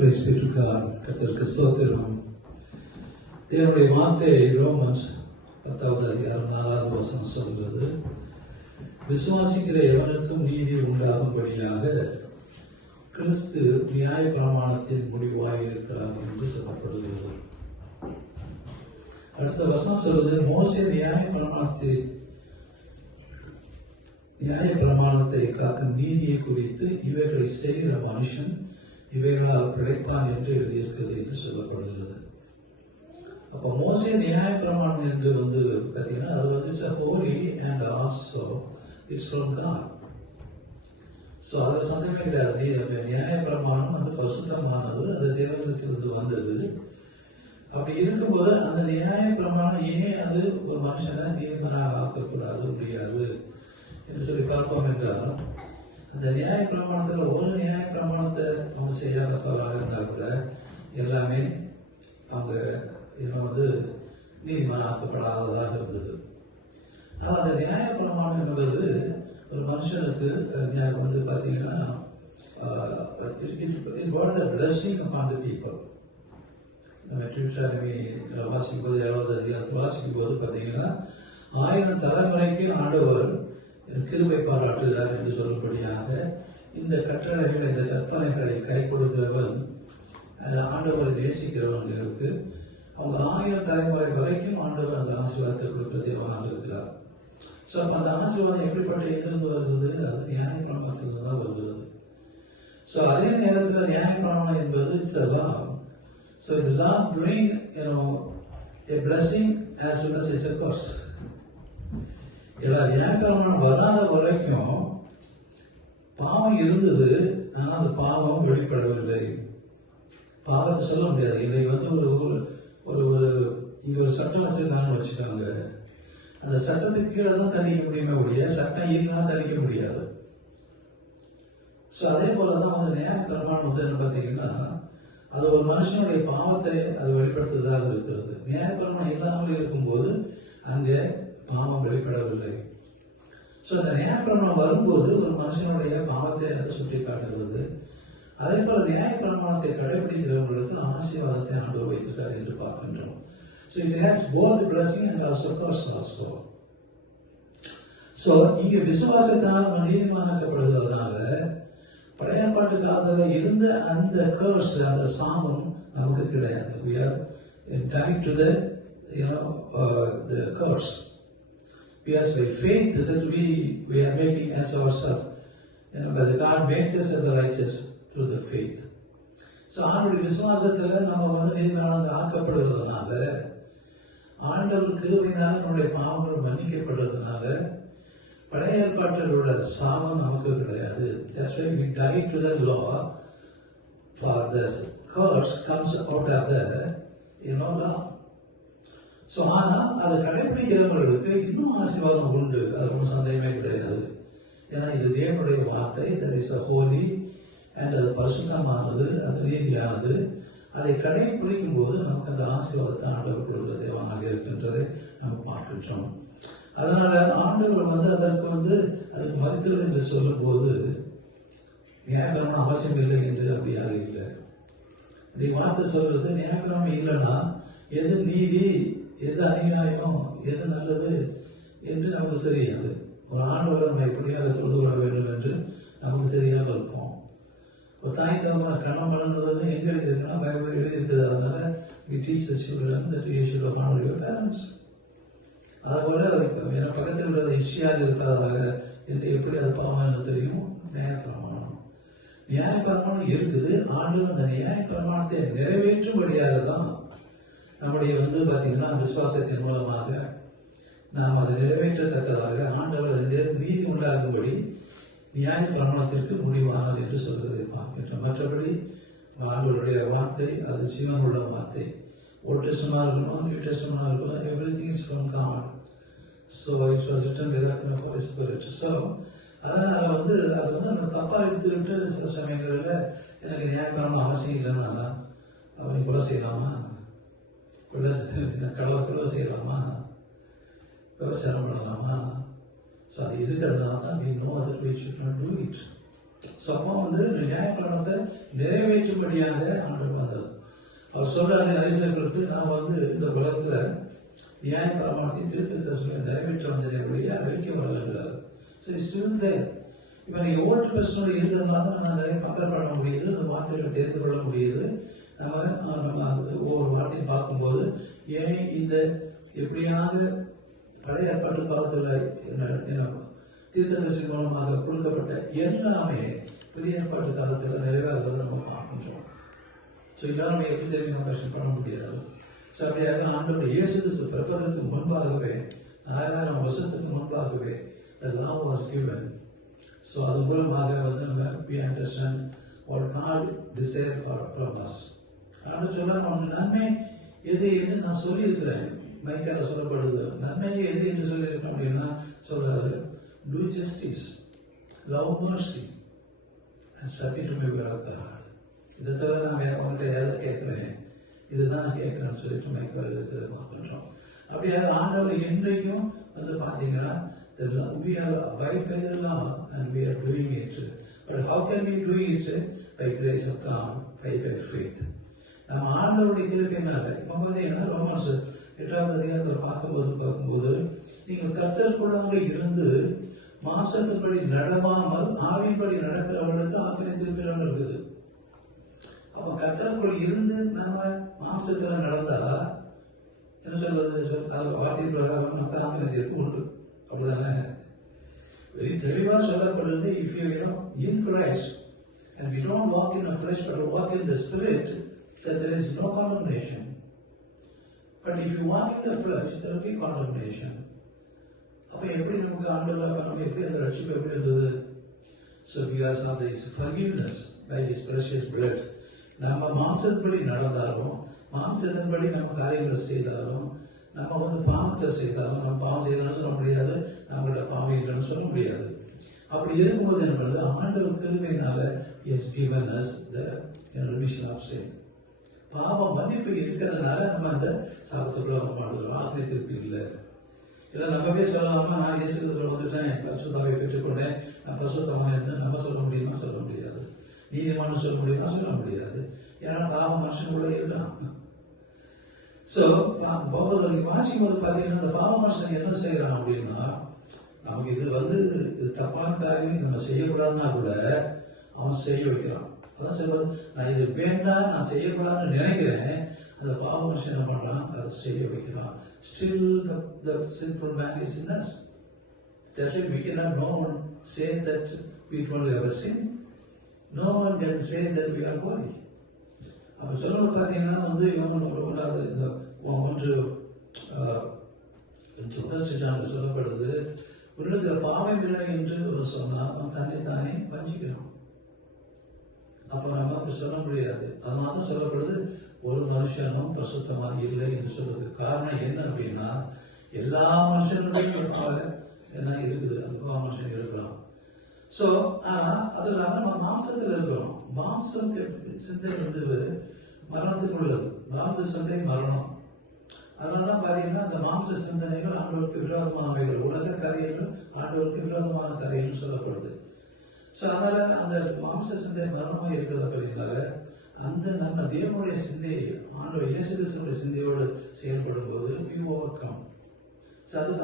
Praise be to God. கர்த்தருக்கு ஸ்தோத்திரம். தேவனுடைய வார்த்தை ரோமன்ஸ் 10வது அதிகாரம் 4வது வசனம் சொல்கிறது, விசுவாசிக்கிற எவனுக்கும் நீதி உண்டாகும்படியாக கிறிஸ்து நியாயப்பிரமாணத்தின் முடிவாய் இருக்கிறார் என்று சொல்லப்படுகிறது. அடுத்த வசனம் சொல்வது, மோசே நியாயப்பிரமாணத்தை காக்கும் நீதியை குறித்து இவைகளை செய்கிற மனுஷன் இவைகளால் பிழைப்பான் என்று எழுதியிருக்கிறது என்று சொல்லப்படுகிறது. அப்போ மோசே நியாயப்பிரமாணம் என்று பார்த்தீங்கன்னா அது it's a holy and also it's from God. So அதில் சந்தேகமே கிடையாது. நியாயப்பிரமாணம் பரிசுத்தமானது, அது தேவனிடத்திலிருந்து வந்தது. அப்படி இருக்கும்போது அந்த நியாயப்பிரமாணம் ஏன் அது ஒரு மனுஷனை நீதிமன்றாக ஆக்கக்கூடாது, முடியாது என்று சொல்லி பார்ப்போம் என்றால், அந்த நியாயப்பிரமாணத்தில் ஒரு நியாயப்பிரமாணத்தை அவங்க செய்யாத தவறாக இருந்தால் கூட எல்லாமே அவங்க நீதிமன்றம் ஆக்கப்படாததாக இருந்தது. ஆனால் அந்த நியாயப்பிரமாணம் என்பது ஒரு மனுஷனுக்கு பார்த்தீங்கன்னா பிளஸிங் அப்பான் தி பீப்புள். நம்ம டியூஷனமி வாசிக்கும் போது 7வது அதிகாரத்தில் வாசிக்கும் போது பார்த்தீங்கன்னா 1000 தலைமுறைக்கு ஆண்டவர் கிருபை பாராட்டுகிறார் என்று சொல்லும்படியாக இந்த கட்டளைகளை, இந்த கற்பனைகளை கை கொடுக்கிறவன், ஆண்டவரை நேசிக்கிறவர்களுக்கு அவங்க 1000 தலைமுறை வரைக்கும் ஆண்டவர் அந்த ஆசீர்வாதத்தை கொடுக்கிற தேவனாக இருக்கிறார். ஸோ அந்த ஆசீர்வாதம் எப்படிப்பட்ட எங்கிருந்து வருகிறது? அது நியாயப்பிரமாணத்திலிருந்து தான் வருகிறது. ஸோ அதே நேரத்தில் நியாயப்பிரமாணம் என்பது it's a law. So the law bring a blessing as well as it's a curse. நியாயப்பிரமாணம் வராத வரைக்கும் பாவம் இருந்தது, ஆனால் அந்த பாவம் வெளிப்படவில்லை. பாவத்தை சொல்ல முடியாது. இன்னைக்கு இங்க ஒரு சட்டம் வச்சிருக்காங்கன்னு வச்சுக்காங்க, அந்த சட்டத்துக்கு கீழே தான் தண்டிக்க முடியுமே ஒழிய சட்டம் இல்லைன்னா தண்டிக்க முடியாது. ஸோ அதே போலதான் நியாயப்பிரமாணம் என்ன பார்த்தீங்கன்னா அது ஒரு மனுஷனுடைய பாவத்தை அது வெளிப்படுத்துவதாக இருக்கிறது. நியாயப்பிரமாணம் இல்லாமல் இருக்கும்போது அங்கே பாவம் வெளிப்படவில்லை. ஸோ அந்த நியாயப்பிரமாணம் வரும்போது ஒரு மனுஷனுடைய பாவத்தை அது சுட்டி காட்டுகிறது. அதே போல நியாயப்பிரமாணத்தை கடைபிடிக்கிறவர்களுக்கு ஆசீர்வாதத்தை ஆண்டவர் வைத்திருக்கார் என்று பார்க்கின்றோம். So it has both blessing and also curse also. So இங்க விசுவாசத்தினால் நம்ம நீதிமானாக்கப்படுகிறதுனால பழைய ஏற்பாட்டு காலத்தில் இருந்த அந்த கர்ஸ், அந்த சாபம் நமக்கு கிடையாது. We are tied to the curse. Because by faith that we are making as ourselves, but God makes us as the righteous through the faith. So ஆண்டவருடைய விசுவாசத்துல நம்ம நீதிமானாக ஆக்கப்படுவதனால, ஆண்டவர் கிருபையினால நம்முடைய பாவங்கள் மன்னிக்கப்படுறதுனால பழைய ஏற்பாட்டில் உள்ள சாபம் நமக்கு கிடையாது. That's why we die to the law, for the curse comes out of the law. So ஆனால் அதை கடைபிடிக்கிறவர்களுக்கு இன்னும் ஆசீர்வாதம் உண்டு, அது ஒன்றும் சந்தேகமே கிடையாது. ஏன்னா இது தேவனுடைய வார்த்தை, that is a holy and அது பரிசுத்தமானது, அது நீதியானது. அதை கடைபிடிக்கும் போது நமக்கு அந்த ஆசீர்வாதத்தை ஆண்டவர் கொடுக்கிற தேவனாக இருக்கின்றதை நம்ம பார்க்கின்றோம். அதனால ஆண்டவர் அதற்கு அதுக்கு மறுத்தல் என்று சொல்லும் போது நியாயப்பிரமாணம் அவசியம் இல்லை என்று அப்படியாக இல்லை. அப்படி வார்த்தை சொல்றது, நியாயப்பிரமாணம் இல்லைன்னா எது நீதி, எது அநியாயம், எது நல்லது என்று நமக்கு தெரியாது. ஒரு ஆண்டவரை நம்ம எப்படியாக தொழுது கொள்ள வேண்டும் என்று நமக்கு தெரியாமல் இருப்போம். ஒரு தாய் தகவலை கணம் பண்ணுறதுன்னு எங்க எழுதியிருக்குன்னா பைபிள் எழுதியிருக்குது. அதனால we teach the children that you should honor your parents. அதுபோல என் பக்கத்தில் உள்ளது இஷ்யாது இருக்காதாக என்று எப்படி அது பாவம் என்று தெரியும். நியாயப்பிரமாணம் இருக்குது. ஆண்டவர் அந்த நியாயப்பிரமாணத்தை நிறைவேற்றும்படியாக தான் நம்முடைய பார்த்தீங்கன்னா விசுவாசத்தின் மூலமாக நாம் அதை நிறைவேற்றத்தக்கதாக ஆண்டவர் நீதி உண்டாகும்படி நியாயப்பிரமாணத்திற்கு முடிவானார் என்று சொல்வதை பார்க்கின்றோம். மற்றபடி ஆண்டவருடைய வார்த்தை அது ஜீவன் உள்ள வார்த்தை. ஓல்ட் டெஸ்டமென்ட் இருக்கணும், நியூ டெஸ்டமென்ட் இருக்கணும், everything is from God. So it was written by the Holy Spirit. So அதனால அது நம்ம தப்பா எடுத்துக்கிட்டு சில சமயங்களில் எனக்கு நியாயப்பிரமாணம் அவசியம் இல்லைன்னா அவனை கொலை செய்யலாமா, கொலை செய்யலாமா, விபச்சாரம் பண்ணலாமா? ஸோ அது இருக்கிறதுனால தான் we know that we should not do it. So அப்போ வந்து நியாயப்பிரமாணத்தை நிறைவேற்றும்படியாக ஆண்டவர் வந்தார். அவர் சொல்றாரு ஐசேக்களுக்கு, நான் வந்து இந்த உலகத்துல நியாயப்பிரமாணத்தையும் தீர்க்கதரிசனங்களையும் நிறைவேற்ற வந்ததை அறிக்க வரலாகிறார். So still there. இப்போ நீங்க ஓல்டு டெஸ்ட்மென்ட்ல இருக்கிறதுனால நம்ம நிறைய கம்பேர் பண்ண முடியுது, அந்த வார்த்தைகளை தெரிந்து கொள்ள முடியுது. நம்ம ஒவ்வொரு வார்த்தையும் பார்க்கும்போது ஏன் இந்த எப்படியாவது பழைய ஏற்பாட்டு காலத்துல தீர்க்கதரிசி மூலமாக கொடுக்கப்பட்ட எல்லாமே புதிய ஏற்பாட்டு காலத்தில் நிறைவேறுவதை நம்ம பார்க்கின்றோம். ஸோ இதெல்லாம் நம்ம எப்படி தெரியும் கம்பேரிஷன் பண்ண முடியாது. ஸோ அப்படியாக ஆண்டவர் இயேசு கிறிஸ்து பிறப்பதற்கு முன்பாகவே 4000 வருஷத்துக்கு முன்பாகவே the law was given. So அது மூலமாக வந்து நம்ம we understand what God desired from us. ஆண்டவர் சொல்ல நன்மை எது என்று நான் சொல்லியிருக்கிறேன். மைக்கால சொல்லப்படுது, நன்மை எது என்று சொல்லியிருக்கேன் அப்படின்னா சொல்றாரு, do justice, love mercy and submit to my will of God. இதை தவிர நான் உங்கள்கிட்ட எதை கேட்கிறேன், இதுதான் நான் கேட்கிறேன்னு சொல்லிட்டு மைக்கால இருக்கிறது பண்றோம். அப்படியே ஆண்டவர் இன்றைக்கும் வந்து பாத்தீங்கன்னா we are abided by the law and we are doing it. But how can we do it? By grace of God, by faith. நம்ம ஆண்டவருடைய கிருபையினால. இப்போ பார்த்தீங்கன்னா ரோமன்ஸ் 8வது அதிகாரத்தில் பார்க்கும்போது நீங்கள் கர்த்தருக்குள்ளாக இருந்து மாம்சத்தின்படி நடவாமல் ஆவியின்படி நடக்கிறவர்களுக்கு ஆக்கினை திருப்பிடம் இருக்குது. அப்போ கர்த்தருக்குள் இருந்து நம்ம மாம்சத்தில் நடந்தா என்ன சொல்றது, வார்த்தை பிரகாரம் நமக்கு ஆக்கினை தீர்ப்பு உண்டு. அப்படிதானே வெரி தெளிவா சொல்லப்படுறது. if you know in Christ and we don't walk in the flesh but walk in the spirit, that there is no condemnation. But if you walk in the flesh, there will be condemnation. அப்ப எப்படி நமக்கு ஆண்டவர் நம்ம எப்படி அந்த ரட்சிப்பு எப்படி இருந்தது? So because of this forgiveness by his precious blood, நம்ம மாம்சத்தின்படி நடந்தாலும் மாம்சத்தின்படி நம்ம காரியங்களை செய்தாலும் நம்ம வந்து பாவத்தை செய்தாலும் நம்ம பாவம் செய்யணும்னு சொல்ல முடியாது, நம்மகிட்ட பாவம் இல்லைன்னு சொல்ல முடியாது. அப்படி இருக்கும்போது என்பது ஆண்டவர் கிருபையினால has given us the remission of sin. பாவம் மன்னிப்பு இருக்கிறதுனால நம்ம அந்த சாபத்துக்குள்ள வர மாட்டோம், ஆத்மீய திருப்பி இல்லை. இல்லை நம்மவே சொல்லலாமா, நான் இயேசு வந்துட்டேன், பரிசுத்தாவை பெற்றுக்கொண்டேன், நான் பரிசுத்தமான நம்ம சொல்ல முடியுமா? சொல்ல முடியாது. நீதிமான்னு சொல்ல முடியுமா? சொல்ல முடியாது. ஏன்னா பாவம் மனுஷனுக்குள்ள இருக்கலாம். ஸோ வாசிக்கும் போது பார்த்தீங்கன்னா அந்த பாவ மனுஷன் என்ன செய்யறான் அப்படின்னா, நமக்கு இது தப்பான காரியம் நம்ம செய்யக்கூடாதுன்னா கூட அவன் செய்ய வைக்கிறான். அதான் சொல்றது, நான் இது வேண்டாம் நான் செய்யக்கூடாதுன்னு நினைக்கிறேன், அந்த பாவ மனுஷன் என்ன பண்றான், அதை செய்ய வைக்கிறான். Still the sinful man is in us. That's why we cannot no one say that we don't have a sin. No one can say that we are holy. அப்ப சொல்லும்போது பார்த்தீங்கன்னா வந்து இந்த ஒன்று சொல்லப்படுது, உள்ளத்தில் பாவம் இல்லை என்று ஒரு சொன்னா அவன் தன்னைத்தானே வஞ்சிக்கிறான். அப்ப நம்ம அப்படி சொல்ல முடியாது. அதனால சொல்லப்படுது, ஒரு மனுஷனும் பரிசுத்தமான இல்லை என்று சொல்றதுக்கு காரணம் என்ன அப்படின்னா, எல்லா மனுஷனுடையும் பாவம் என்ன இருக்குது, அந்த பாவ மனுஷன் இருக்கலாம். சோ ஆனா அது இல்லாம நம்ம மாம்சத்தில் இருக்கிறோம். மாம்சம் சிந்தை வந்து மரணத்துக்கு உள்ளது. மாம்ச சிந்தை மரணம். அதனாலதான் பாத்தீங்கன்னா அந்த மாம்ச சிந்தனைகள் ஆண்டவருக்கு விரோதமானவைகள், உலக காரியங்கள் ஆண்டவருக்கு விரோதமான காரியங்கள் சொல்லப்படுது. சோ அதனால அந்த மாம்ச சிந்தை மரணமா இருக்கிறது அப்படின்னால அந்த நம்ம தேவனுடைய சிந்தையை ஆண்டவர் இயேசு கிறிஸ்துவின் சிந்தையோடு செயல்படும் போது we overcome.